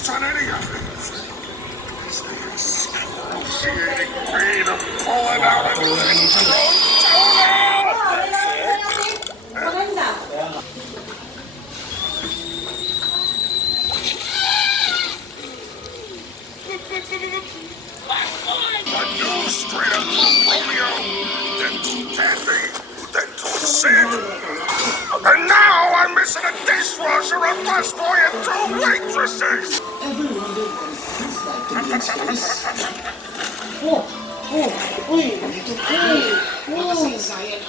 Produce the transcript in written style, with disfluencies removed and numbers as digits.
focus on any of it. It's the excruciating pain of pulling out a throat Maganda. a new straight up Romeo, then to Candy, then to Sid. And now I'm missing a dishwasher, a busboy, and 2 waitresses! Everyone that wants Gaslight to be uy, ito po. Wow.